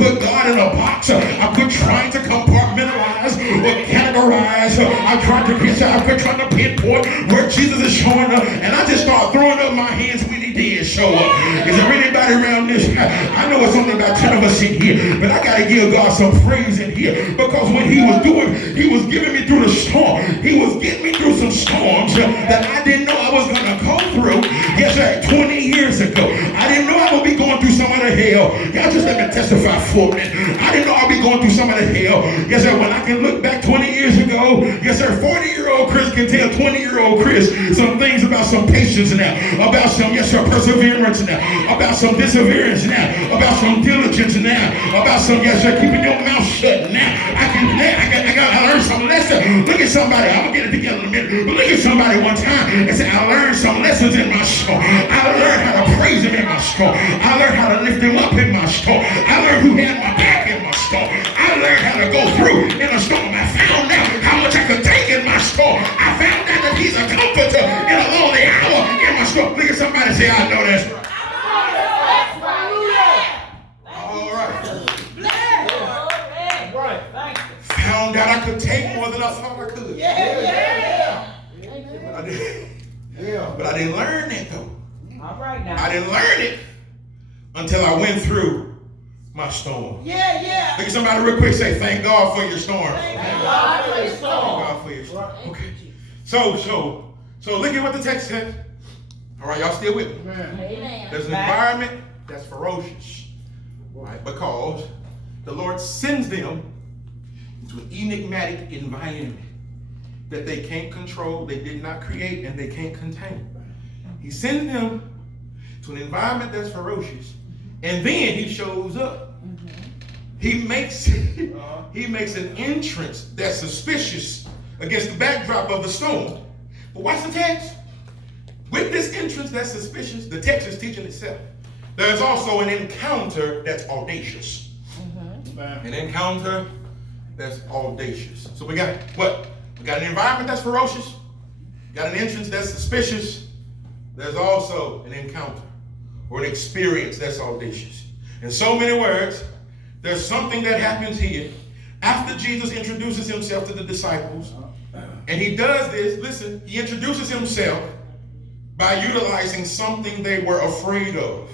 put God in a box. I quit trying to compartmentalize or categorize. I quit trying to pinpoint where Jesus is showing up. And I just start throwing up my hands when he did show up. Is there anybody around this? I know it's only about 10 of us in here, but I got to give God some praise in here, because what he was doing, he was giving me through the storm. He was getting me through some storms that I didn't know I was going to go through. Yes, sir, 20 years ago. I didn't know I would be going through some of the hell. Y'all just let me testify for a minute. I didn't know I'd be going through some of the hell. Yes, sir, when I can look back 20 years ago, yes, sir, 40-year-old Chris can tell 20-year-old Chris some things about some patience now, about some, yes, sir, perseverance now, about some perseverance now, about some diligence now, about some, yes, sir, keeping your mouth shut now. I learned some lessons. Look at somebody. I'm going to get it together in a minute. But look at somebody one time and say, I learned some lessons in my storm. I learned how to praise him in my storm. I learned how to lift him up in my storm. I learned who had my back in my storm. I learned how to go through in a storm. I found out how much I could take in my storm. I found out that he's a comforter in a lonely hour in my storm. Look at somebody and say, I know that's right. All right. Found out I could take more than I thought I could. But I didn't learn it though. All right now. I didn't learn it until I went through my storm. Look at somebody real quick, say, thank God for your storm. Thank God for your storm. Thank God for your storm. Okay. So look at what the text says. All right, y'all still with me? Amen. There's an environment that's ferocious, right? Because the Lord sends them into an enigmatic environment that they can't control, they did not create, and they can't contain. He sends them to an environment that's ferocious, and then he shows up. He makes an entrance that's suspicious against the backdrop of the storm. But watch the text. With this entrance that's suspicious, the text is teaching itself. There's also an encounter that's audacious. An encounter that's audacious. So we got what? We got an environment that's ferocious. We got an entrance that's suspicious. There's also an encounter or an experience that's audacious. In so many words, there's something that happens here after Jesus introduces himself to the disciples. And he does this, listen, he introduces himself by utilizing something they were afraid of,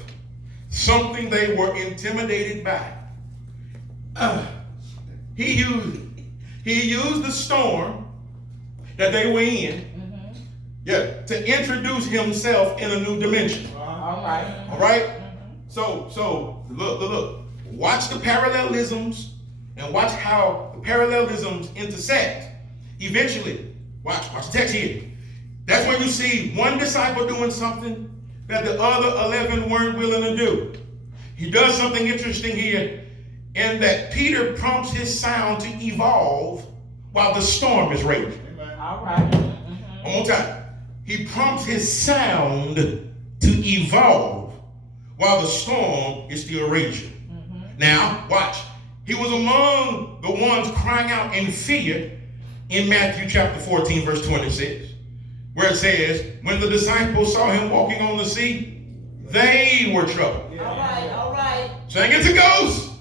something they were intimidated by. He used the storm that they were in, to introduce himself in a new dimension. All right. All right? So look. Watch the parallelisms and watch how the parallelisms intersect. Eventually, watch the text here. That's when you see one disciple doing something that the other 11 weren't willing to do. He does something interesting here in that Peter prompts his sound to evolve while the storm is raging. All right. One more time. He prompts his sound to evolve while the storm is still raging. Now, watch. He was among the ones crying out in fear in Matthew chapter 14, verse 26, where it says, when the disciples saw him walking on the sea, they were troubled. All right. Saying it's a ghost.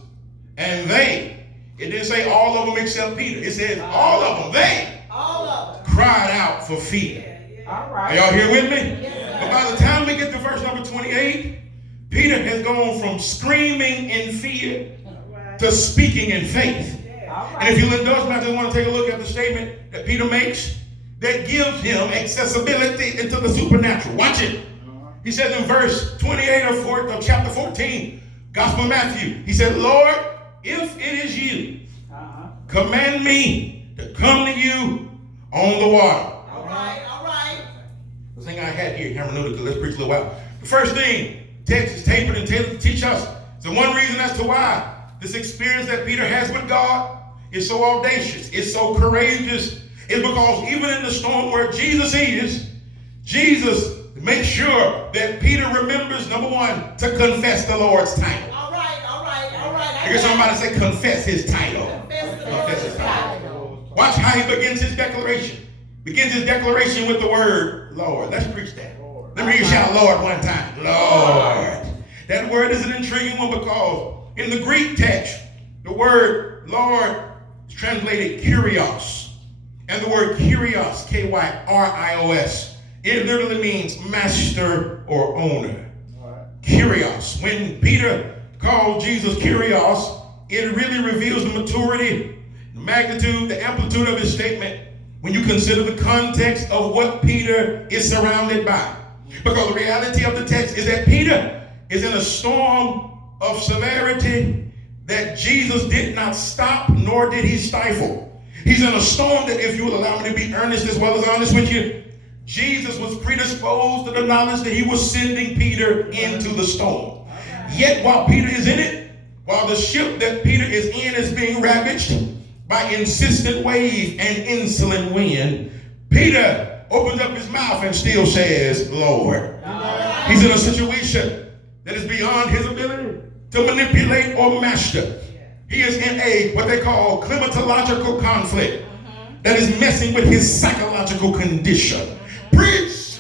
And they, it didn't say all of them except Peter. It says all of them. All of them cried out for fear. All right. Are y'all here with me? Yes, but by the time we get to verse number 28, Peter has gone from screaming in fear to speaking in faith. And if you'll indulge me, I just want to take a look at the statement that Peter makes that gives him accessibility into the supernatural. Watch it. He says in verse 28 of chapter 14, Gospel of Matthew, he said, Lord, if it is you, command me to come to you on the water. All right. The thing I had here, hermeneutica, let's preach a little while. The first thing, text is tapered and tailored to teach us. The one reason as to why this experience that Peter has with God is so audacious, it's so courageous, is because even in the storm where Jesus is, Jesus makes sure that Peter remembers, number one, to confess the Lord's title. All right. I hear somebody say, confess his title. Confess his title. Watch how he begins his declaration. Begins his declaration with the word Lord. Let's preach that. Let me hear you shout Lord one time. Lord. That word is an intriguing one because In the Greek text, the word Lord is translated Kyrios. And the word Kyrios, Kyrios, it literally means master or owner. Kyrios. When Peter called Jesus Kyrios, it really reveals the maturity, the magnitude, the amplitude of his statement when you consider the context of what Peter is surrounded by. Because the reality of the text is that Peter is in a storm of severity that Jesus did not stop, nor did he stifle. He's in a storm that, if you would allow me to be earnest as well as honest with you, Jesus was predisposed to the knowledge that he was sending Peter into the storm. Yet while Peter is in it, while the ship that Peter is in is being ravaged by insistent wave and insolent wind, Peter opens up his mouth and still says, Lord. He's in a situation that is beyond his ability to manipulate or master. He is in a what they call climatological conflict that is messing with his psychological condition. Preach!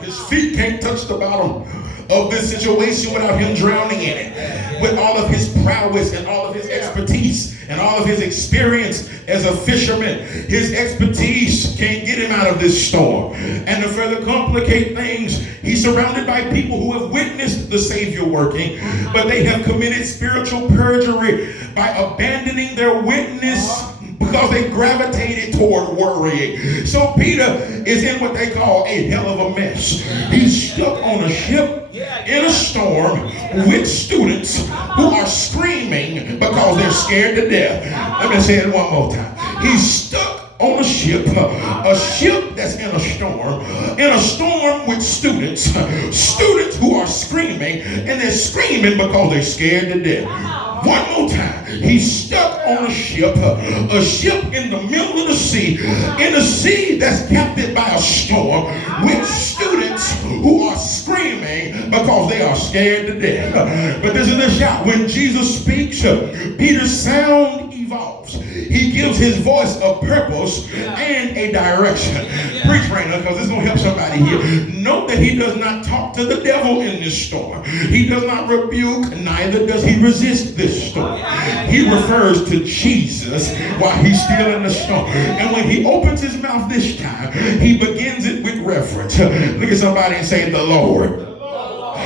His feet can't touch the bottom of this situation without him drowning in it. With all of his prowess and all of his expertise and all of his experience as a fisherman, his expertise can't get him out of this storm. And to further complicate things, he's surrounded by people who have witnessed the Savior working, but they have committed spiritual perjury by abandoning their witness because they gravitated toward worrying. So Peter is in what they call a hell of a mess. He's stuck on a ship in a storm with students who are screaming because they're scared to death. Let me say it one more time. He's stuck on a ship that's in a storm with students who are screaming, and they're screaming because they're scared to death. One more time. He's stuck on a ship in the middle of the sea, in a sea that's captured by a storm with students who are screaming because they are scared to death. But this is the shout. When Jesus speaks, Peter's sound evolves. He gives his voice a purpose and a direction. Preach, Rainer, because it's going to help somebody here. Note that he does not talk to the devil in this storm. He does not rebuke, neither does he resist this storm. He refers to Jesus while he's still in the storm. And when he opens his mouth this time, he begins it with reverence. Look at somebody and say, the Lord.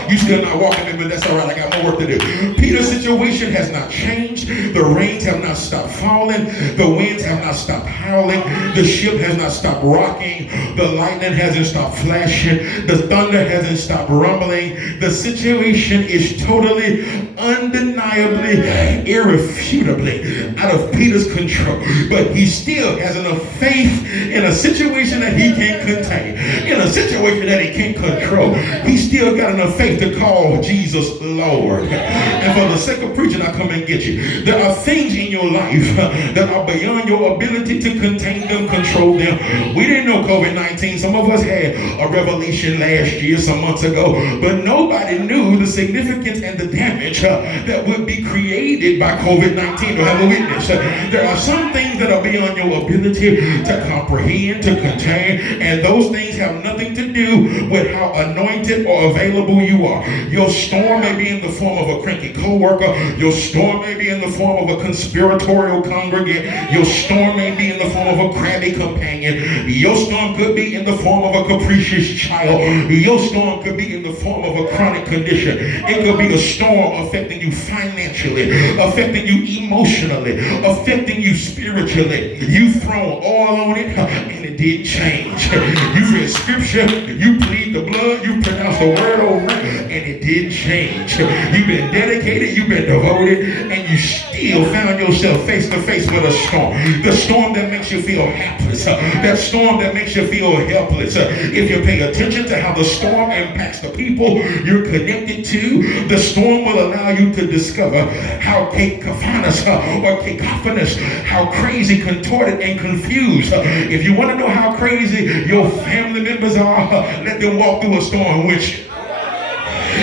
You still not walking in, but that's all right. I got more work to do. Peter's situation has not changed. The rains have not stopped falling. The winds have not stopped howling. The ship has not stopped rocking. The lightning hasn't stopped flashing. The thunder hasn't stopped rumbling. The situation is totally, undeniably, irrefutably out of Peter's control. But he still has enough faith in a situation that he can't contain, in a situation that he can't control. He still got enough faith to call Jesus Lord. And for the sake of preaching, I come and get you. There are things in your life that are beyond your ability to contain them, control them. We didn't know COVID-19. Some of us had a revelation last year, some months ago, but nobody knew the significance and the damage that would be created by COVID-19. To have a witness. There are some things that are beyond your ability to comprehend, to contain, and those things have nothing to do with how anointed or available you are. Your storm may be in the form of a cranky co-worker. Your storm may be in the form of a conspiratorial congregant. Your storm may be in the form of a crabby companion. Your storm could be in the form of a capricious child. Your storm could be in the form of a chronic condition. It could be a storm affecting you financially, affecting you emotionally, affecting you spiritually. You've thrown oil on it and it didn't change. You read scripture, you plead the blood, you pronounce the word over it, and it didn't change. You've been dedicated, you've been devoted, and you still found yourself face to face with a storm. The storm that makes you feel hapless. That storm that makes you feel helpless. If you pay attention to how the storm impacts the people you're connected to, the storm will allow you to discover how cacophonous, how crazy, contorted, and confused. If you want to know how crazy your family members are, let them walk through a storm with you.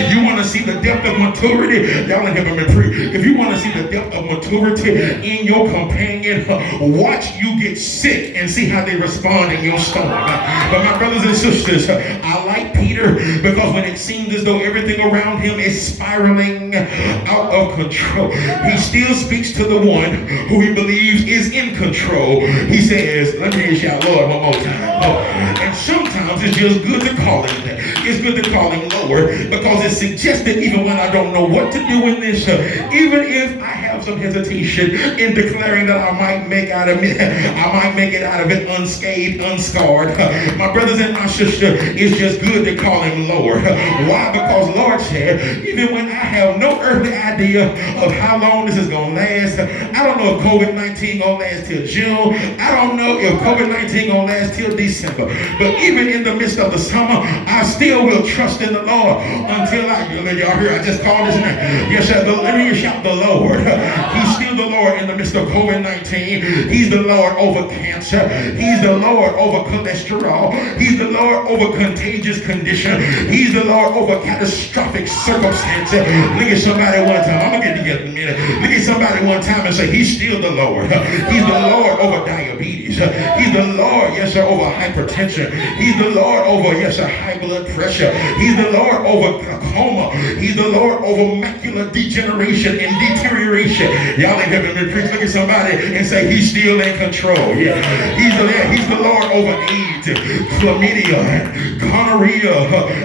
You want to see the depth of maturity? Y'all ain't helping me preach. If you want to see the depth depth of maturity in your companion, watch you get sick and see how they respond in your stomach. But my brothers and sisters, I like Peter because when it seems as though everything around him is spiraling out of control, he still speaks to the one who he believes is in control. He says, let me hear you shout, Lord, one more time. Oh. And sometimes it's just good to call him that. It's good to call him Lord because it suggests that even when I don't know what to do in this, even if I have some hesitation in declaring that I might make it out of it unscathed, unscarred. My brothers and my sister, it's just good to call him Lord. Why? Because Lord said, even when I have no earthly idea of how long this is going to last, I don't know if COVID-19 going to last till June. I don't know if COVID-19 going to last till December. But even in the midst of the summer, I still will trust in the Lord until y'all hear, I just called his name. Yes, sir, let me shout the Lord. He's still the Lord in the midst of COVID-19. He's the Lord over cancer. He's the Lord over cholesterol. He's the Lord over contagious condition. He's the Lord over catastrophic circumstances. Look at somebody one time. I'm going to get together in a minute. Look at somebody one time and say, he's still the Lord. He's the Lord over diabetes. He's the Lord, yes, sir, over hypertension. He's the Lord over, yes, sir, high blood pressure. He's the Lord over glaucoma. He's the Lord over macular degeneration and deterioration. Y'all ain't having been preached. Look at somebody and say, he's still in control. Yeah. He's the Lord over AIDS, chlamydia, gonorrhea,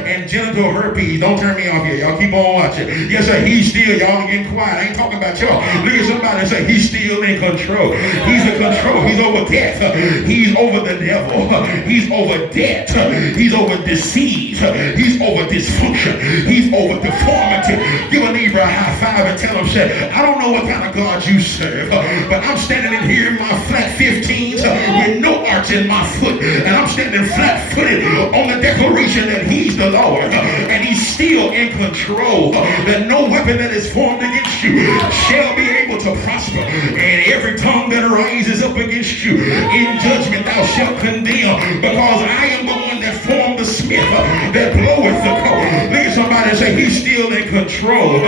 and genital herpes. Don't turn me off here. Y'all keep on watching. Yes, sir, he's still, y'all getting quiet. I ain't talking about y'all. Look at somebody and say, he's still in control. He's in control. He's over death. He's over the devil. He's over debt. He's over disease. He's over dysfunction. He's over deformity. Give a neighbor a high five and tell him, say, I don't know what kind of God you serve, but I'm standing in here in my flat 15s with no arch in my foot, and I'm standing flat-footed on the declaration that he's the Lord, and he's still in control, that no weapon that is formed against you shall be able to prosper, and every tongue that rises up against you in judgment thou shalt condemn, because I am the one that formed the smith that bloweth the coal. Look at somebody and say, he's still in control.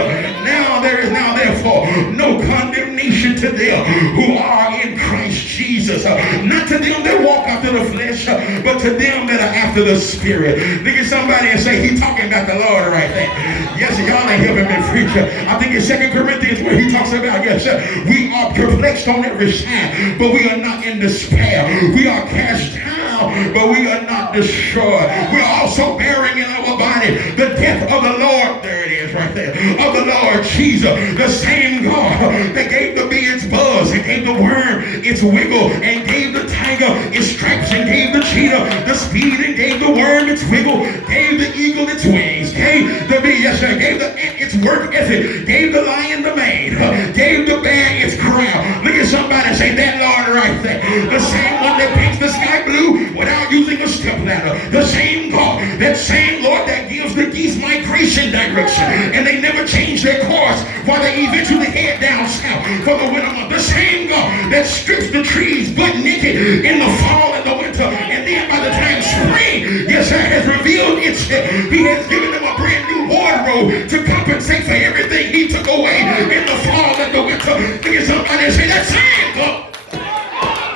Now there is therefore no condemnation to them who are in Christ Jesus. Not to them that walk after the flesh, but to them that are after the spirit. Look at somebody and say, he's talking about the Lord right there. Yes, y'all ain't hearing me preach. I think it's 2 Corinthians where he talks about, yes, we are perplexed on every side, but we are not in despair. We are cast down, but we are not destroyed. We're also bearing in our body the death of the Lord. There it is right there. Of the Lord Jesus, the same God that gave the bee its buzz and gave the worm its wiggle and gave the tiger its stripes and gave the cheetah the speed and gave the worm its wiggle, gave the eagle its wings, gave the bee, yes sir, gave the ant its work ethic, gave the lion the mane, gave the bear its crown. Look at somebody and say, that Lord right there, the same one that paints the sky blue without using a step ladder, the same God, that same Lord that gives the geese migration direction and they never change their course while they eventually head down south for the winter month. The same God that strips the trees butt naked in the fall and the winter, and then by the time spring, yes sir, has revealed itself, he has given them a brand new wardrobe to compensate for everything he took away in the fall and the winter. Look at somebody and say, that same God.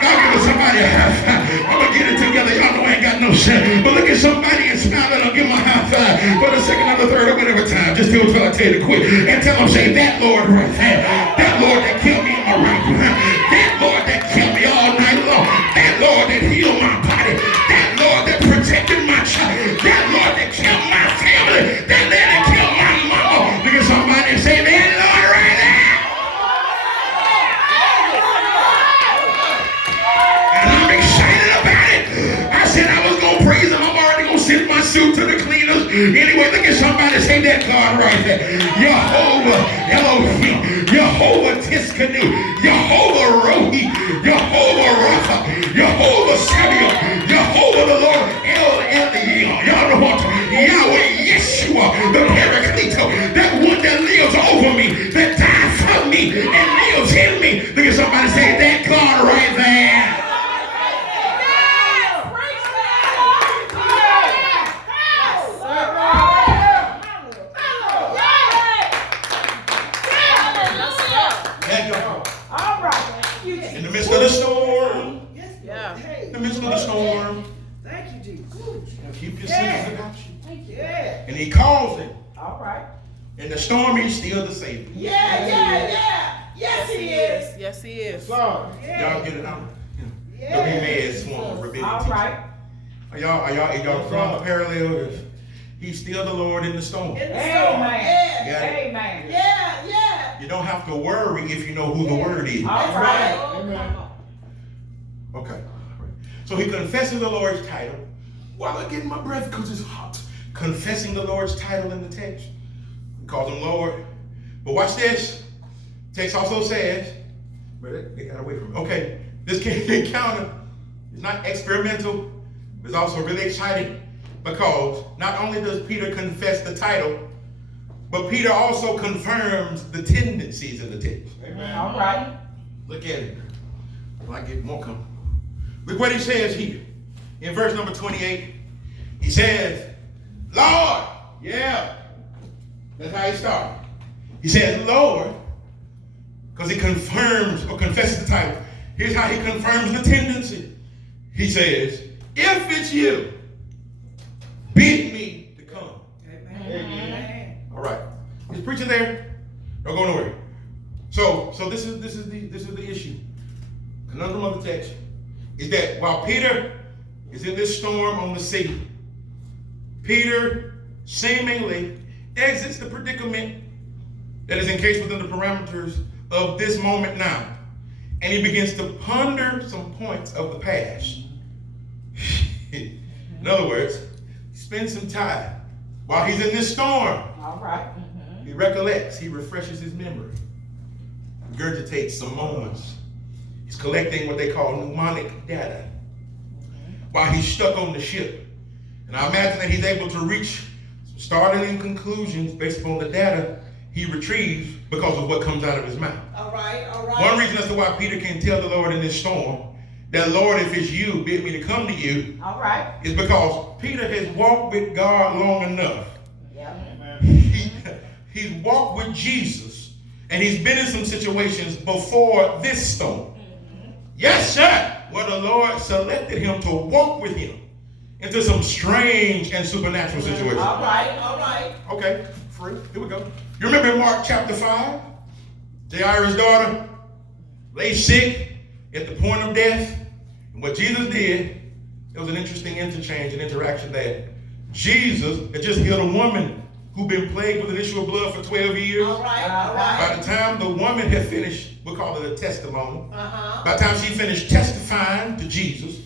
God, give somebody a high five. I'm going to get it together. Y'all know I ain't got no sense. But look at somebody and smile and I'll give them a high five for the second or the third or whatever time. Just till I tell you to quit. And tell them, say, that Lord right there. That Lord that killed me in my right mind. That Lord that kept me all night long. That Lord that healed my body. That Lord that protected my child. That Lord that kept my family. That Lord that kept my mama. Look at somebody and say, that Lord right there. Send my suit to the cleaners. Anyway, look at somebody say that God right there. Jehovah Elohim, Jehovah Tiskanu, Jehovah Rohi, Jehovah Rapha, Jehovah Samuel, Jehovah the Lord El Elyon. Y'all know what? Yahweh Yeshua, the Paracleto, that one that lives over me, that died for me and lives in me. Look at somebody say that God right there. Let go. All right. In the midst of the storm. Yeah. In the midst of the storm. Thank you, Jesus. Keep your sins about you. Yeah. And he calls him. All right. In the storm, he's still the Savior. Yeah. Yes, he is. Yes, he is. Y'all get it out. The Meds form of rabbinic All teaching. right. Are y'all drawing the parallel? He's still the Lord in the storm. Amen. Yeah. You don't have to worry if you know who the word is. All right. Amen. Okay. So he confesses the Lord's title. While I get my breath because it's hot. Confessing the Lord's title in the text. He calls him Lord. But watch this. Text also says, but they got away from me. Okay, this encounter is not experimental. It's also really exciting because not only does Peter confess the title, but Peter also confirms the tendencies of the text. Amen. All right. Look at it. Well, I get more comfortable. Look what he says here. In verse number 28, he says, Lord. Yeah. That's how he started. He says, Lord, because he confirms or confesses the title. Here's how he confirms the tendency. He says, if it's you, bid me to come. Amen. All right. Is preacher there? Don't go nowhere. So this is the issue. Conundrum of the text is that while Peter is in this storm on the sea, Peter seemingly exits the predicament that is encased within the parameters of this moment now. And he begins to ponder some points of the past. In other words, he spends some time while he's in this storm. All right. He recollects, he refreshes his memory, regurgitates some moments. He's collecting what they call mnemonic data while he's stuck on the ship. And I imagine that he's able to reach some startling conclusions based upon the data he retrieves because of what comes out of his mouth. All right. One reason as to why Peter can tell the Lord in this storm that, Lord, if it's you, bid me to come to you, All right. is because Peter has walked with God long enough. Yeah. He's walked with Jesus, and he's been in some situations before this storm. Yes, sir. Where the Lord selected him to walk with him into some strange and supernatural situations. All right. Okay, free. Here we go. You remember in Mark chapter 5? Jairus' daughter lay sick at the point of death. And what Jesus did, there was an interesting interchange and interaction there. Jesus had just healed a woman who'd been plagued with an issue of blood for 12 years. All right. By the time the woman had finished, we'll call it a testimony. By the time she finished testifying to Jesus,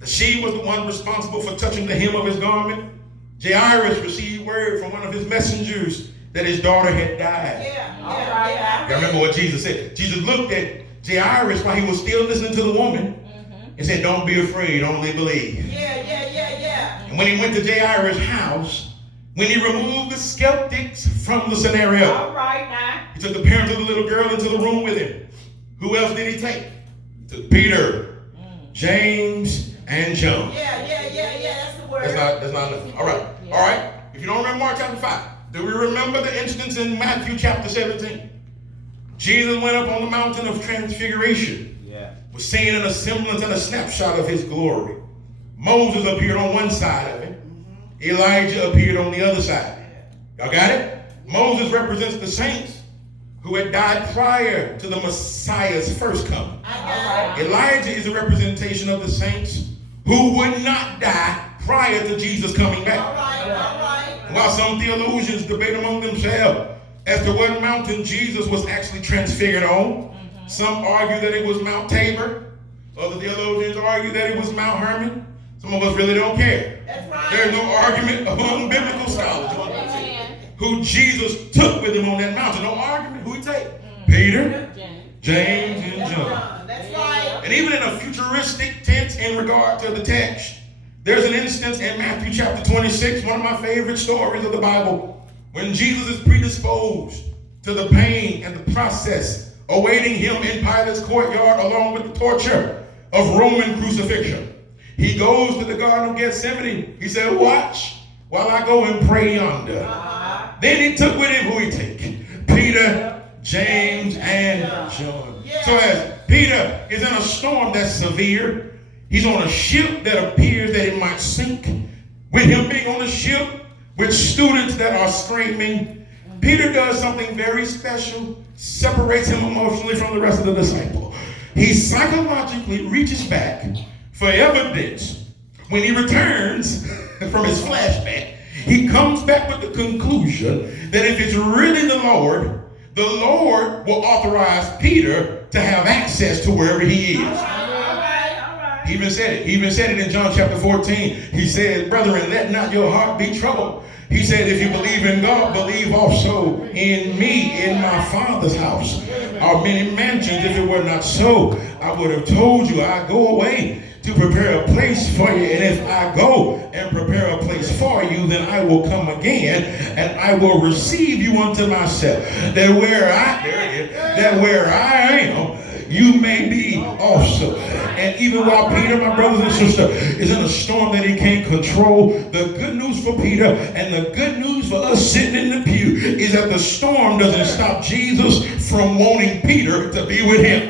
that she was the one responsible for touching the hem of his garment, Jairus received word from one of his messengers that his daughter had died. Yeah. You remember what Jesus said? Jesus looked at Jairus while he was still listening to the woman and said, don't be afraid, only believe. Yeah. And when he went to Jairus' house, when he removed the skeptics from the scenario, All right now. he took the parents of the little girl into the room with him. Who else did he take? He took Peter, James, and John. Yeah. That's the word. That's not enough. All right. If you don't remember Mark chapter 5, do we remember the instance in Matthew chapter 17? Jesus went up on the mountain of transfiguration. Was seen in a semblance and a snapshot of his glory. Moses appeared on one side of him. Elijah appeared on the other side. Y'all got it? Moses represents the saints who had died prior to the Messiah's first coming. Elijah is a representation of the saints who would not die prior to Jesus coming back. All right. While some theologians debate among themselves as to what mountain Jesus was actually transfigured on, some argue that it was Mount Tabor. Other theologians argue that it was Mount Hermon. Some of us really don't care. That's right. There's no argument among biblical scholars who Jesus took with him on that mountain. No argument. Who he take? Peter, James, and John. That's right. And even in a futuristic tense in regard to the text, there's an instance in Matthew chapter 26, one of my favorite stories of the Bible, when Jesus is predisposed to the pain and the process awaiting him in Pilate's courtyard along with the torture of Roman crucifixion. He goes to the Garden of Gethsemane. He said, watch while I go and pray yonder. Then he took with him who he take? Peter, James, and John. So as Peter is in a storm that's severe, he's on a ship that appears that it might sink. With him being on the ship, with students that are screaming, Peter does something very special, separates him emotionally from the rest of the disciples. He psychologically reaches back for evidence. When he returns from his flashback, he comes back with the conclusion that if it's really the Lord will authorize Peter to have access to wherever he is. He even said it in John chapter 14. He said, brethren, let not your heart be troubled. He said, if you believe in God, believe also in me. In my Father's house are many mansions. If it were not so, I would have told you, I go away to prepare a place for you. And if I go and prepare a place for you, then I will come again and I will receive you unto myself. That where I am, you may be also. And even while Peter, my brothers and sisters, is in a storm that he can't control, the good news for Peter and the good news for us sitting in the pew is that the storm doesn't stop Jesus from wanting Peter to be with him.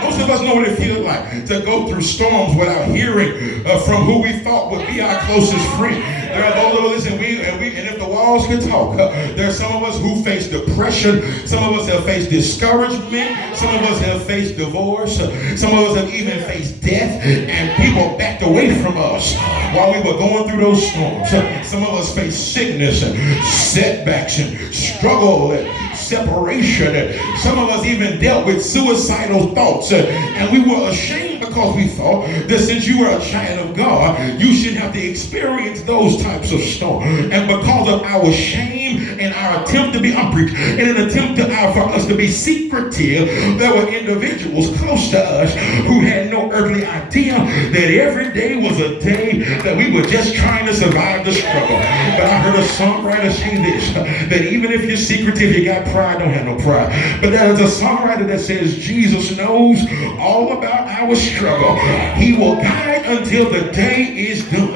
Most of us know what it feels like to go through storms without hearing from who we thought would be our closest friend. There are those of us, and if the walls could talk, there are some of us who face depression. Some of us have faced discouragement. Some of us have faced divorce. Some of us have even faced death, and people backed away from us while we were going through those storms. Some of us faced sickness and setbacks and struggle and separation. And some of us even dealt with suicidal thoughts, and we were ashamed because we thought that since you were a child of God, you shouldn't have to experience those types of storms. And because of our shame and our attempt to be in an attempt for us to be secretive, there were individuals close to us who had no earthly idea that every day was a day that we were just trying to survive the struggle. But I heard a songwriter say this, that even if you're secretive, you got pride, don't have no pride. But there is a songwriter that says Jesus knows all about our struggle. He will guide until the day is done.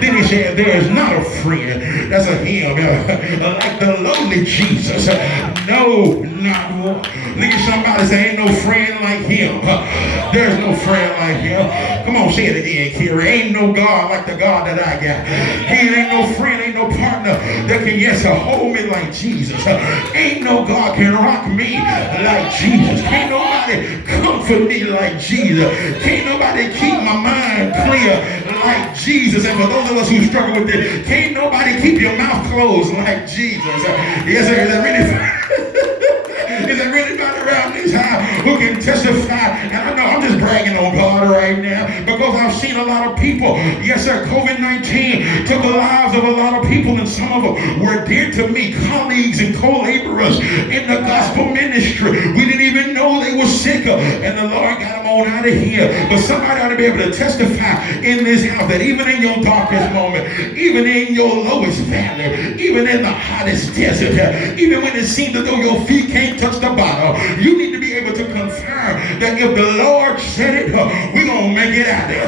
Then he said, there is not a friend. That's a hymn. Like the lonely Jesus. No, not one. Look at somebody say, ain't no friend like him. There's no friend like him. Come on, say it again, Kira. Ain't no God like the God that I got. He ain't no friend, ain't no partner that can, hold me like Jesus. Ain't no God can rock me like Jesus. Can't nobody comfort me like Jesus. Can't nobody keep my mind clear like Jesus. And for those of us who struggle with this, can't nobody keep your mouth closed like Jesus. Yes, sir. Is there really anybody around this house who can testify? And I know I'm just bragging on God right now because I've seen a lot of people. Yes, sir. COVID-19 took the lives of a lot of people, and some of them were dear to me, colleagues and co-laborers in the gospel ministry. We didn't even know they were sick, and the Lord got them on out of here. But somebody ought to be able to testify in this house that even in your darkest moment, even in your lowest valley, even in the hottest desert, even when it seems as though your feet can't touch the bottom, you need to be able to confirm that if the Lord said it, we're going to make it out there.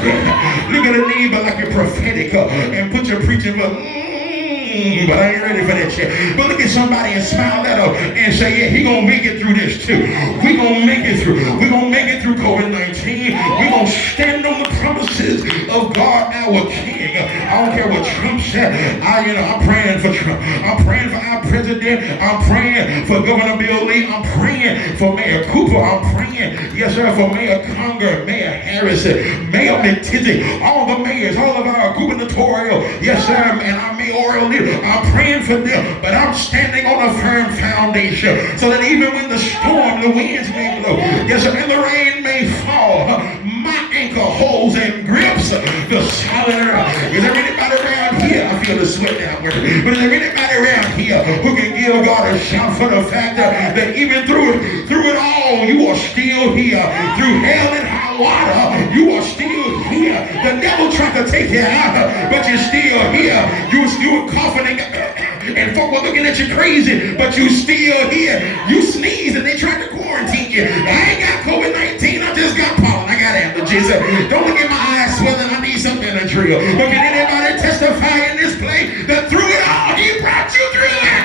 Look at a neighbor like you're prophetic and put your preaching but I ain't ready for that shit. But look at somebody and smile at them and say, yeah, he gonna make it through this too. We gonna make it through. We gonna make it through COVID-19. We gonna stand on the promises of God, our King. I don't care what Trump said. I'm praying for Trump. I'm praying for our president. I'm praying for Governor Bill Lee. I'm praying for Mayor Cooper. I'm praying, yes sir, for Mayor Conger, Mayor Harrison, Mayor McTizzy, all the mayors, all of our gubernatorial, yes sir, and our mayoral leaders. I'm praying for them, but I'm standing on a firm foundation so that even when the storm, the winds may blow, yes sir, and the rain may fall, my anchor holds and grips the solid earth. Is there anybody around here? I feel the sweat down there. But is there anybody around here who can give God a shout for the fact that even through it all, you are still here. Through hell and high water, you are still here. The devil tried to take you out, but you're still here. You were coughing and folk were looking at you crazy, but you still here. You sneeze and they tried to quarantine you. I ain't got COVID-19, I just got pollen. I got allergies. Don't look at my eyes swelling, I need some Benadryl. But can anybody testify in this place that through it all, he brought you through it?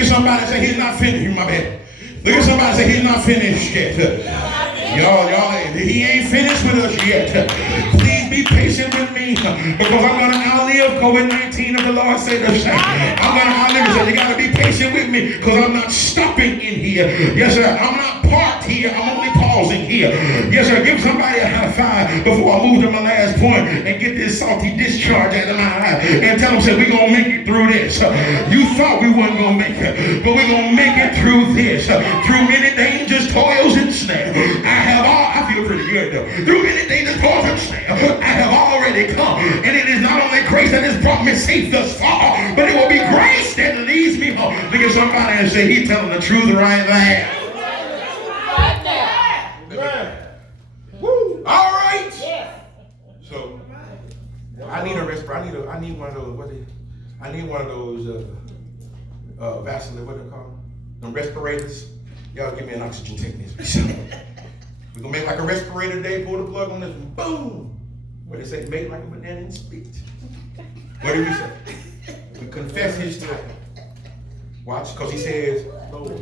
at somebody and say, he's not finished, my bad. Look at somebody and say, he's not finished yet. Y'all, he ain't finished with us yet. Please be patient with me because I'm going to outlive COVID-19 if the Lord said the same. I'm going to outlive it. So you got to be patient with me because I'm not stopping in here. Yes, sir. I'm not parked here. I'm only pausing here. Yes, sir. Give somebody a high five before I move to my last point and get this salty discharge out of my eye and tell them, say, we're going to make it through this. You thought we wasn't going to make it, but we're going to make it through this. Through many dangers, toils, and snares. I feel pretty good though. Through many dangers, toils, and snares, I have already come. And it is not only grace that has brought me safe thus far, but it will be grace that leads me home. Look at somebody and say, he's telling the truth right there. Woo. All right. So I need a respirator. I need one of those. I need one of those Vaseline. What they call them? Respirators. Y'all give me an oxygen technician. We're gonna make like a respirator today. Pull the plug on this. And boom. What they say? Make like a banana and spit. What do we say? We confess his title. Watch, because he says, Lord.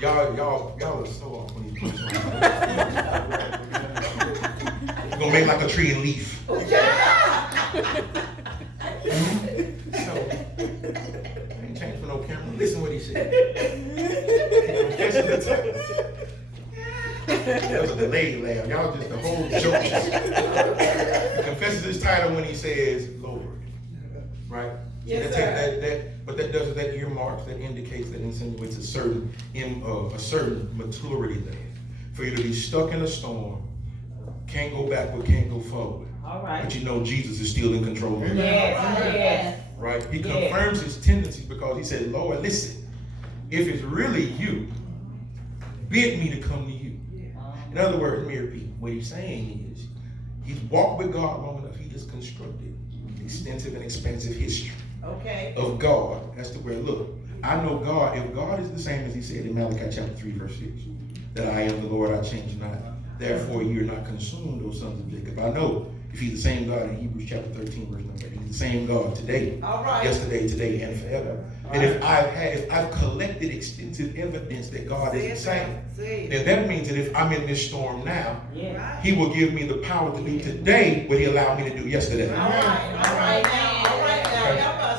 Y'all are so off when he puts We're gonna make like a tree and leaf. So, I ain't changed for no camera. Listen what he said. That was a delayed laugh. Y'all just the whole joke. He confesses his title when he says, Lord. Right? Yes, But that does that earmarks, that indicates, that insinuates a certain maturity there. For you to be stuck in a storm, can't go backward, can't go forward. All right. But you know Jesus is still in control. Yes. Right? He confirms his tendencies because he said, Lord, listen, if it's really you, bid me to come to you. In other words, let me repeat. What he's saying is, he's walked with God long enough. He just constructed an extensive and expansive history of God as to where, look, I know God. If God is the same as he said in Malachi chapter 3, verse 6, that I am the Lord, I change not. Therefore, you're not consumed, O sons of Jacob. I know if he's the same God in Hebrews chapter 13, verse 9, he's the same God today, yesterday, today, and forever. And if I've collected extensive evidence that God is the same, then that means that if I'm in this storm now, he will give me the power to do today what he allowed me to do yesterday. All right now. Help us.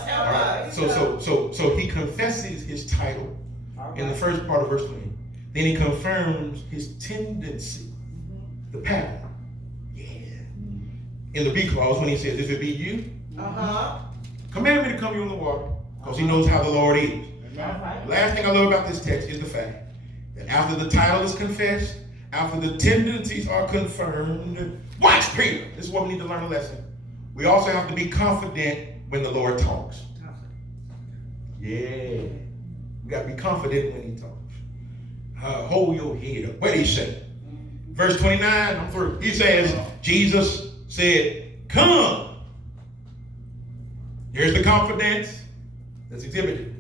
So he confesses his title in the first part of verse 20. Then he confirms his tendency, the pattern. In the B clause, when he says, if it be you, command me to come you on the water, because he knows how the Lord is. The last thing I love about this text is the fact that after the title is confessed, after the tendencies are confirmed, watch Peter. This is what we need to learn a lesson. We also have to be confident when the Lord talks. We got to be confident when he talks. Hold your head up. What did he say? Verse 29, I'm through. He says, Jesus said, come. Here's the confidence that's exhibited.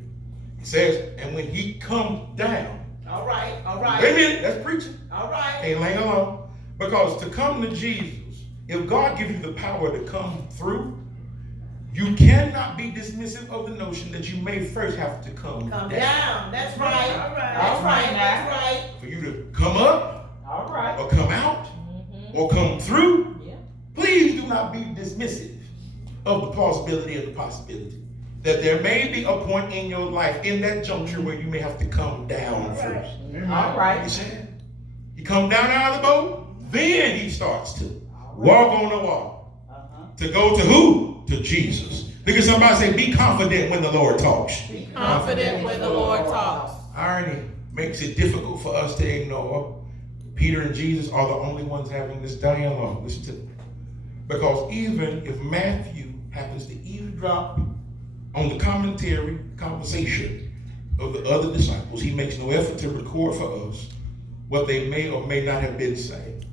He says, and when he come down. All right. Wait a minute, that's preaching. All right. Can't hang along. Because to come to Jesus, if God gives you the power to come through, you cannot be dismissive of the notion that you may first have to come down. That's right. That's right. For you to come up, or come out, or come through, please do not be dismissive of the plausibility of the possibility that there may be a point in your life in that juncture where you may have to come down first. All right. You said, you come down out of the boat, then he starts to walk on the water. To go to who? To Jesus. Look at somebody say, be confident when the Lord talks. Be confident when the Lord talks. Irony makes it difficult for us to ignore. Peter and Jesus are the only ones having this dialogue. Listen to me. Because even if Matthew happens to eavesdrop on the conversation of the other disciples, he makes no effort to record for us what they may or may not have been saying.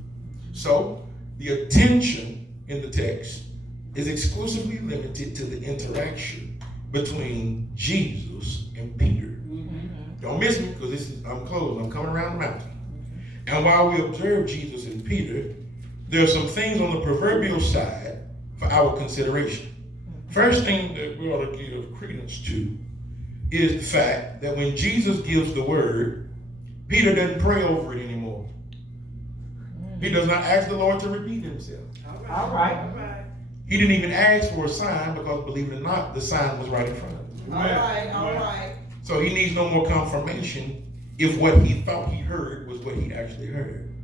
So the attention in the text is exclusively limited to the interaction between Jesus and Peter. Don't miss me, because I'm closing. I'm coming around the mountain. And while we observe Jesus and Peter, there are some things on the proverbial side for our consideration. First thing that we ought to give credence to is the fact that when Jesus gives the word, Peter doesn't pray over it anymore. He does not ask the Lord to repeat himself. All right. He didn't even ask for a sign because, believe it or not, the sign was right in front of him. All right. So he needs no more confirmation if what he thought he heard was what he actually heard.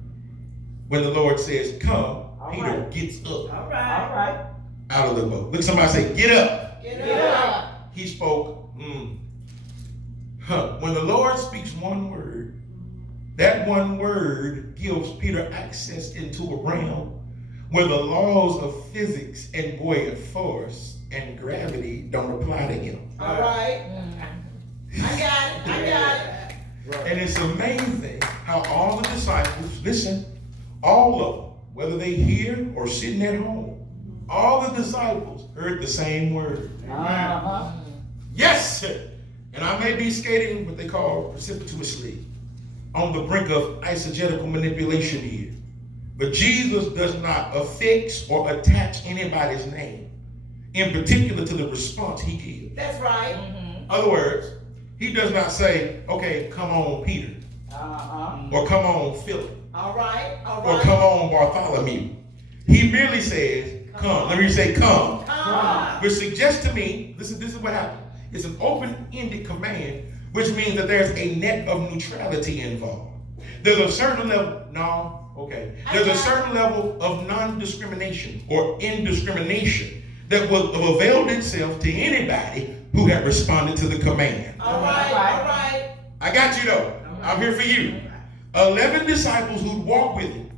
When the Lord says, come, Peter gets up All right. out of the boat. Look at somebody say, get up. Get up. He spoke. When the Lord speaks one word, that one word gives Peter access into a realm where the laws of physics and buoyant force and gravity don't apply to him. All right. I got it. And it's amazing how all the disciples, listen, all of them, whether they hear or sitting at home, all the disciples heard the same word. Yes, sir. And I may be skating what they call precipitously on the brink of eisegetical manipulation here. But Jesus does not affix or attach anybody's name, in particular to the response he gives. That's right. In other words, he does not say, okay, come on, Peter. Or come on, Philip. All right. Or come on, Bartholomew. He merely says, come. Let me say, come. Which suggests to me, this is what happened. It's an open-ended command, which means that there's a net of neutrality involved. There's a certain level, there's a certain level of non-discrimination or indiscrimination that will have availed itself to anybody who had responded to the command. All right. I got you though. I'm here for you. 11 disciples who'd walked with him,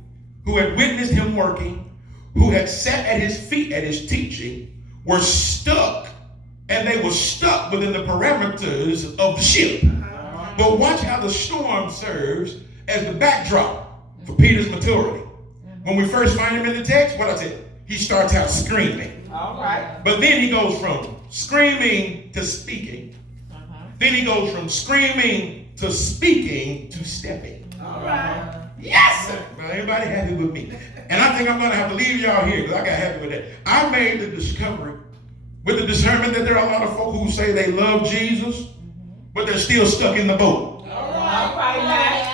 who had witnessed him working, who had sat at his feet at his teaching, were stuck, and they were stuck within the parameters of the ship. But watch how the storm serves as the backdrop for Peter's maturity. When we first find him in the text, what I said, he starts out screaming. All right. But then he goes from screaming to speaking. Then he goes from screaming to speaking to stepping. All right. Yes, sir. Now, everybody happy with me? And I think I'm going to have to leave y'all here because I got happy with that. I made the discovery with the discernment that there are a lot of folk who say they love Jesus, but they're still stuck in the boat. All right.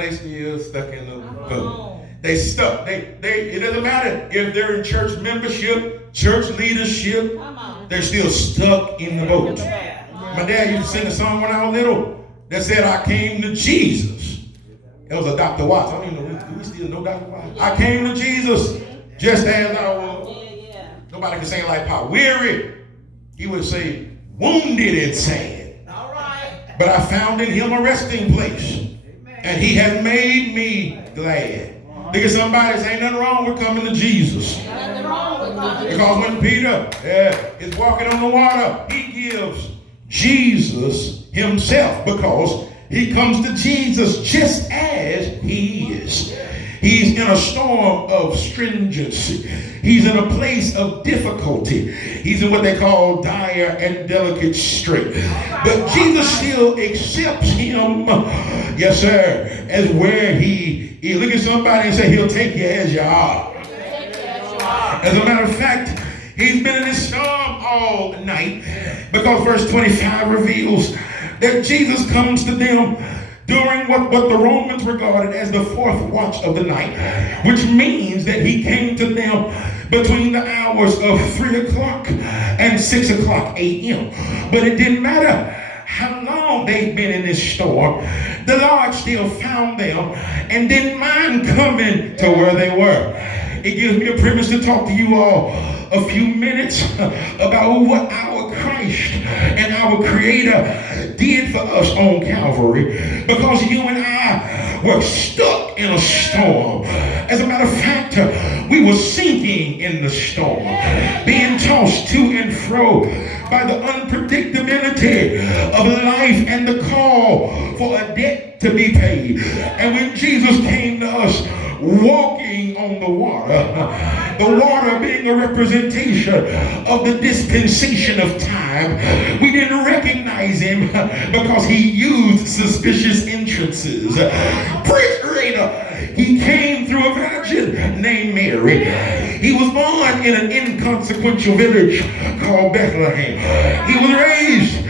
They still stuck in the boat. They stuck. It doesn't matter if they're in church membership, church leadership, they're still stuck in the boat. My dad used to sing a song when I was little that said, I came to Jesus. It was a Dr. Watts. I don't even know, do we still know Dr. Watts? I came to Jesus just as I was. Nobody can sing like Pop. Weary, he would say, wounded and sad. All right. But I found in him a resting place. And he has made me glad. Look at somebody say, ain't nothing wrong with coming to Jesus. Because when Peter is walking on the water, he gives Jesus himself because he comes to Jesus just as he is. He's in a storm of stringency. He's in a place of difficulty. He's in what they call dire and delicate strait. But Jesus still accepts him, yes sir, as where he is. Look at somebody and say, he'll take you as you are. As a matter of fact, he's been in this storm all night because verse 25 reveals that Jesus comes to them during what the Romans regarded as the fourth watch of the night, which means that he came to them between the hours of 3 o'clock and 6 o'clock a.m. But it didn't matter how long they'd been in this storm, the Lord still found them and didn't mind coming to where they were. It gives me a privilege to talk to you all a few minutes about what our Christ and our Creator did for us on Calvary, because you and I were stuck in a storm. As a matter of fact, we were sinking in the storm, being tossed to and fro by the unpredictability of life and the call for a debt to be paid. And when Jesus came to us walking on the water being a representation of the dispensation of time, we didn't recognize him because he used suspicious entrances. He came through a virgin named Mary. He was born in an inconsequential village called Bethlehem. He was raised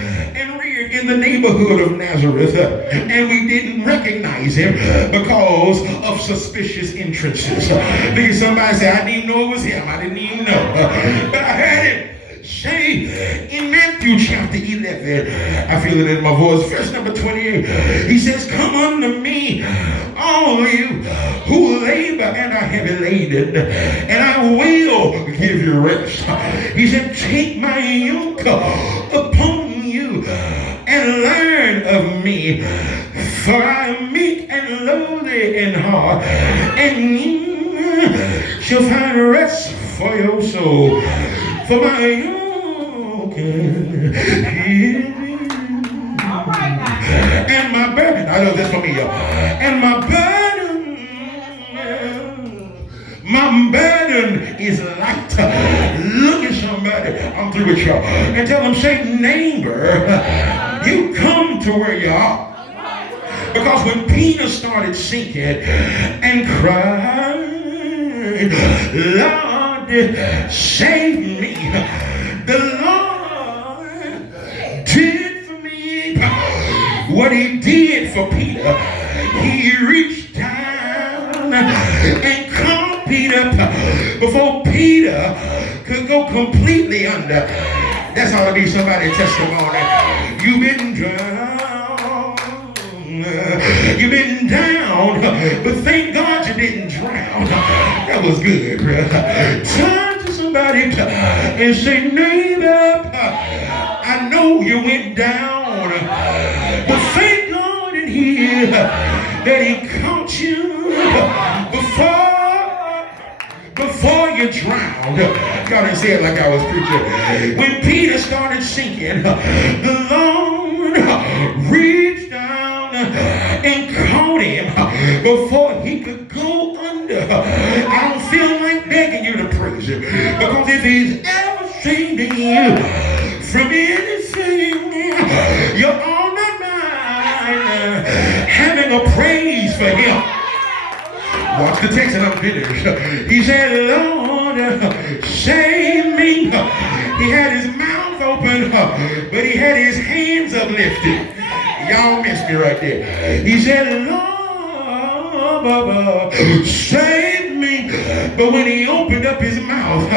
in the neighborhood of Nazareth, and we didn't recognize him because of suspicious entrances. Maybe somebody say, I didn't know it was him. I didn't even know. But I heard him say in Matthew chapter 11, I feel it in my voice, verse number 28, he says, come unto me, all of you who labor and are heavy laden, and I will give you rest. He said, take my yoke upon you and learn of me, for I am meek and lowly in heart, and you shall find rest for your soul. For my yoke is All right now. and my burden, I know this for me, y'all. And my burden is light. Look at somebody, I'm through with y'all, and tell them, say, neighbor, you come to where you are. Because when Peter started sinking and cried, Lord, save me, the Lord did for me what he did for Peter. He reached down and caught Peter before Peter could go completely under. That's ought to be somebody's testimony. You've been drowned. You've been down, but thank God you didn't drown. That was good, bro. Turn to somebody and say, neighbor, I know you went down, but thank God in here that he caught you before you drowned. God didn't say it like I was preaching. When Peter started sinking, the Lord reached down and caught him before he could go under. I don't feel like begging you to praise him, because if he's ever saved you from anything, you're on my mind having a praise for him. Watch the text and I'm finished. He said, Lord, save me. He had his mouth open, but he had his hands uplifted. Y'all missed me right there. He said, Lord, save me. But when he opened up his mouth,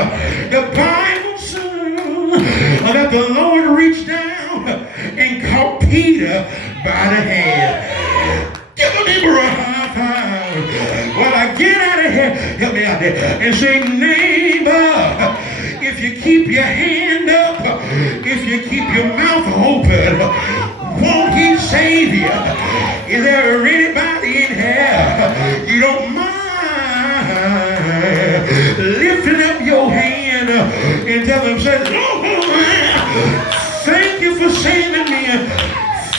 the Bible said that the Lord reached down and caught Peter by the hand. Give a neighbor a high five. While I get out of here, help me out there and say, neighbor, if you keep your hand up, if you keep your mouth open, won't he save you? Is there anybody in here you don't mind lifting up your hand and tell them, say, Lord, thank you for saving me.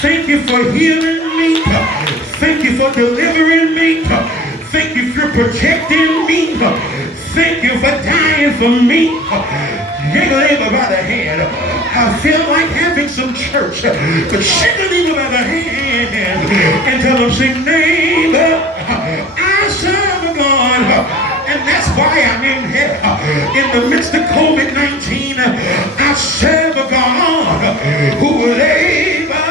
Thank you for healing me. Thank you for delivering me. Thank you for protecting me. Thank you for dying for me. Shake a neighbor by the hand. I feel like having some church, but shake a neighbor by the hand and tell them, say, neighbor, I serve a God, and that's why I'm in here. In the midst of COVID-19, I serve a God who will labor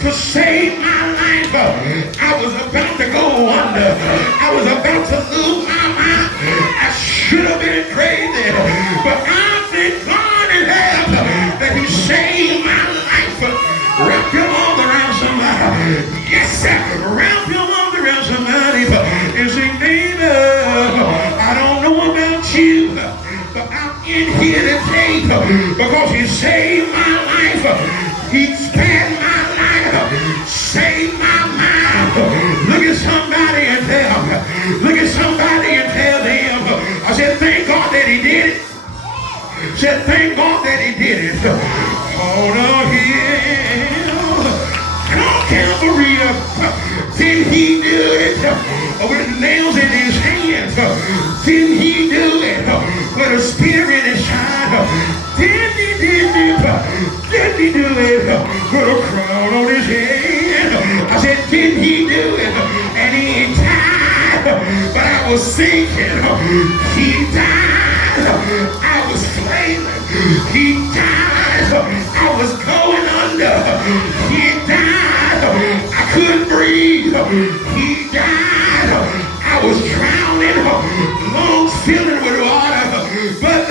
to save my life. I was about to go under. I was about to lose my mind. I should have been crazy, but I thank God in heaven that he saved my life. Wrap your arms around somebody. Yes, sir. Wrap your arms around somebody and say, neighbor, I don't know about you, but I'm in here today because he saved my life. He spared my life. Saved my mind. Look at somebody and tell them. Look at somebody and tell them. I said, thank God that he did it. Said, thank God that he did it. Hold on here. Come on, Calvary. Did he do it? With nails in his hands. Did he do it? With a spirit inside. Did he do it? With a crown on his head. I said, did he do it? And he died. But I was thinking, he died. I was flaming. He died. I was going under. He died. I couldn't breathe. He died. I was drowning, lungs filling with water. But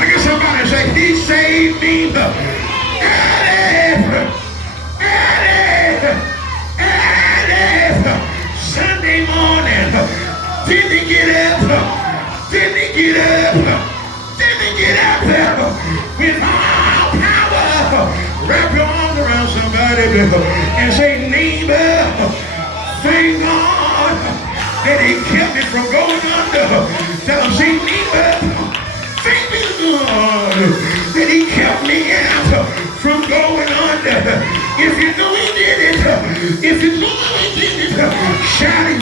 look at somebody and say, he saved me. Sunday morning, didn't he get up? Didn't he get up? Didn't he get up with all power? Wrap your arms around somebody and say, neighbor, thank God that he kept me from going under. Tell him, say, neighbor, thank God that he kept me out from going under. If you know he did it, if you know he did it, shout it.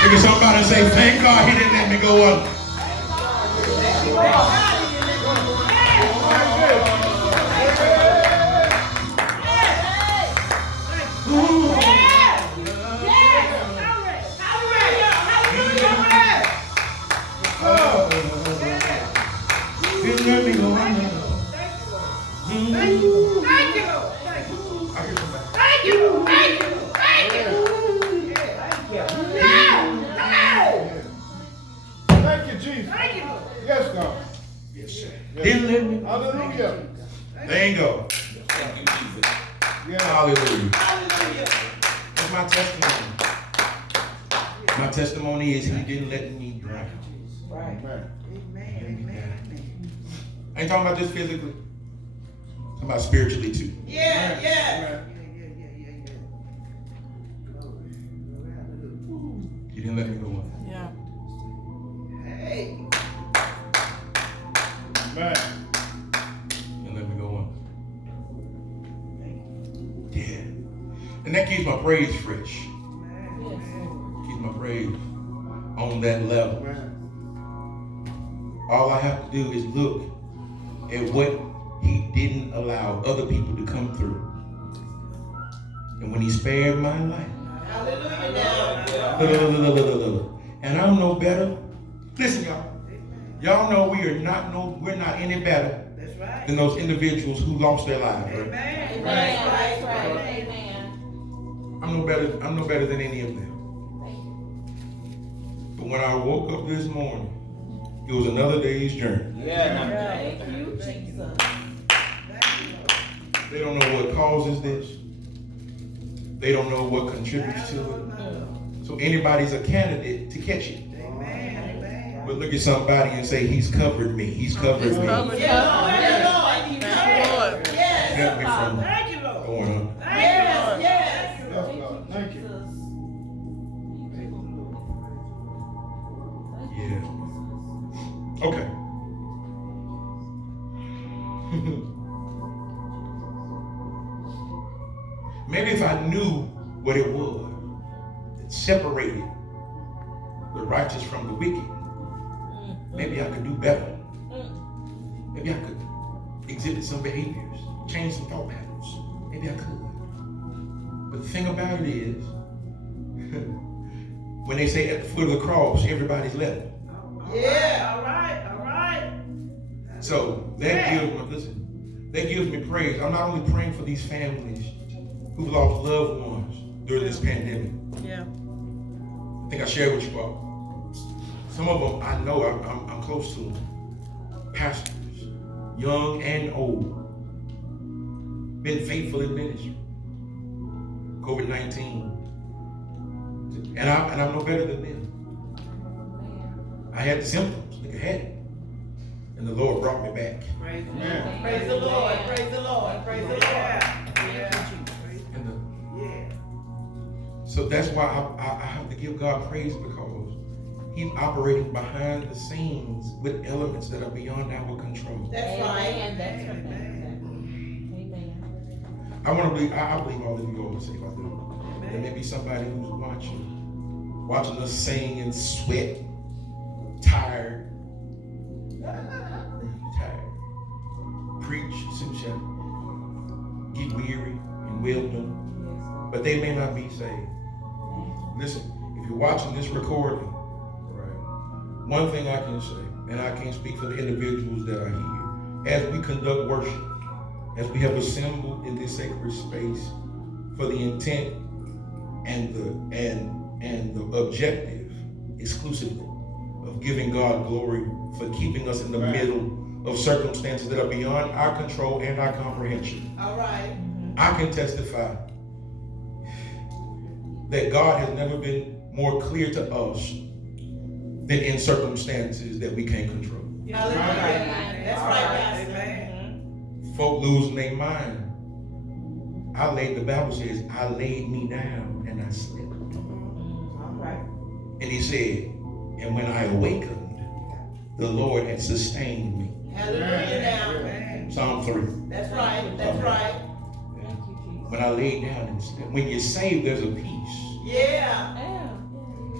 Look at somebody and say, thank God he didn't let me go up. Didn't let me go under. Thank you. Thank you. Thank you. Thank you. Thank you. Thank you, Jesus. Thank you. Yes, God. Yes, sir. Yes. Didn't let me. Hallelujah. There you go. Thank you, Jesus. Yeah. Hallelujah. Hallelujah. That's my testimony. My testimony is he didn't let me drown. Right. Amen. Amen. I ain't talking about just physically. I'm talking about spiritually too. Yeah, yeah. Amen. He didn't let me go on. Yeah. Hey. Amen. He didn't let me go on. Yeah. And that keeps my praise fresh. Keeps my praise on that level. Amen. All I have to do is look at what he didn't allow other people to come through. And when he spared my life, and I'm no better. Listen, y'all. Y'all know we're not any better That's right. than those individuals who lost their lives, right? Amen. Right. Amen. I'm no better than any of them. But when I woke up this morning, it was another day's journey. Thank you, Jesus. They don't know what causes this. They don't know what contributes to it. So anybody's a candidate to catch it. Amen. But look at somebody and say, he's covered me. He's covered me. Covered. Thank you, Lord. Kept me from Thank you, Lord. going on. Thank you, Lord. Yes, God. Thank you. Yeah. Okay. Maybe if I knew what it was that separated the righteous from the wicked, maybe I could do better. Maybe I could exhibit some behaviors, change some thought patterns. Maybe I could. But the thing about it is, when they say at the foot of the cross, everybody's level. Yeah. All right. All right. So that gives me praise. I'm not only praying for these families who've lost loved ones during this pandemic. Yeah. I think I shared with you all. Some of them I know, I'm close to them. Pastors, young and old, been faithful in ministry. COVID-19. And I'm no better than them. I had the symptoms, like I had it. And the Lord brought me back. Praise the Amen. Lord. Praise the Lord. Praise the Lord. Praise the Lord. Yeah. So that's why I have to give God praise, because He's operating behind the scenes with elements that are beyond our control. That's right. Amen. That's right. Amen. I want to believe, I believe all of you all say about that. There may be somebody who's watching us sing and sweat, tired, preach, get weary and well done, but they may not be saved. Listen, if you're watching this recording, right, one thing I can say, and I can't speak for the individuals that are here, as we conduct worship, as we have assembled in this sacred space for the intent and the objective exclusively of giving God glory for keeping us in the middle of circumstances that are beyond our control and our comprehension. All right. I can testify that God has never been more clear to us than in circumstances that we can't control. Hallelujah. That's right, Pastor. Folk losing their mind. The Bible says, I laid me down and I slept. All right. And he said, and when I awakened, the Lord had sustained me. Hallelujah now. Psalm 3. That's right. That's right. When I laid down and slept. When you're saved, there's a peace. Yeah.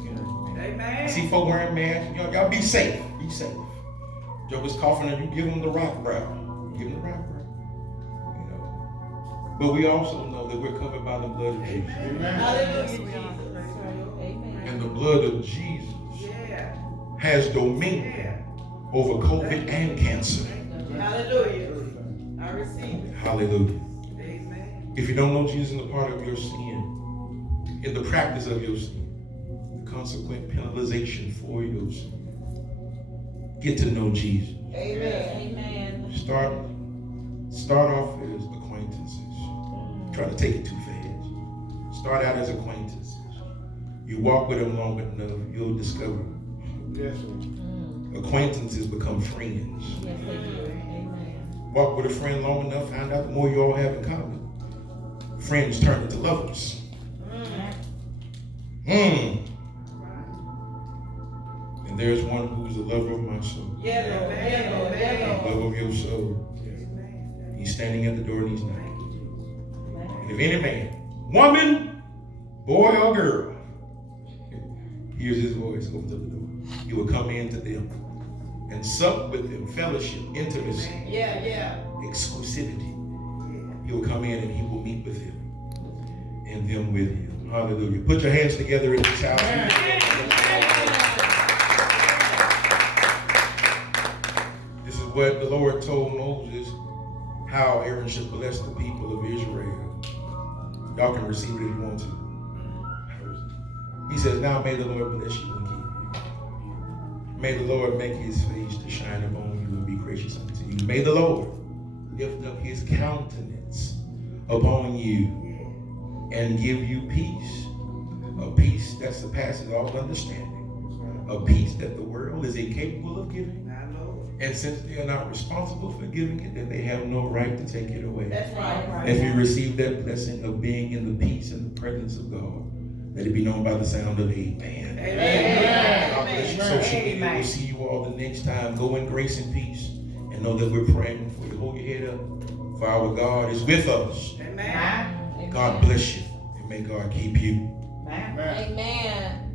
You know? I Amen. see folk wearing masks. Y'all be safe. Be safe. Joker's coughing and you give him the rock brow. Give him the rock brow. You know. But we also know that we're covered by the blood of Jesus. Hallelujah, Jesus. Amen. And the blood of Jesus Yeah. has dominion Yeah. over COVID and cancer. Hallelujah. I receive it. Hallelujah. Amen. If you don't know Jesus in the part of your sin, in the practice of your sin, the consequent penalization for your sin, get to know Jesus. Amen. Amen. Start off as acquaintances. Try to take it too fast. Start out as acquaintances. You walk with them long enough, you'll discover Yes, sir. acquaintances become friends. Yes, they do. Amen. Walk with a friend long enough, find out the more you all have in common. Friends turn into lovers. And there's one who's a lover of my soul. Yeah, Lord. Yeah, Lord. Yeah, The Lord. love of your soul. He's standing at the door and he's knocking. And if any man, woman, boy or girl, hears his voice, opens up the door, he will come in to them and sup with them, fellowship, intimacy, Yeah. exclusivity. He will come in and he will meet with him and them with him. Hallelujah. Put your hands together in this house. This is what the Lord told Moses, how Aaron should bless the people of Israel. Y'all can receive it if you want to. He says, now may the Lord bless you and keep you. May the Lord make his face to shine upon you and be gracious unto you. May the Lord lift up his countenance upon you and give you peace. A peace that surpasses all understanding. A peace that the world is incapable of giving. And since they are not responsible for giving it, then they have no right to take it away. That's right. If you receive that blessing of being in the peace and the presence of God, let it be known by the sound of amen. Amen. God bless you. Social media. We'll see you all the next time. Go in grace and peace. And know that we're praying for you. Hold your head up. For our God is with us. Amen. God bless you. And may God keep you. Amen. Amen.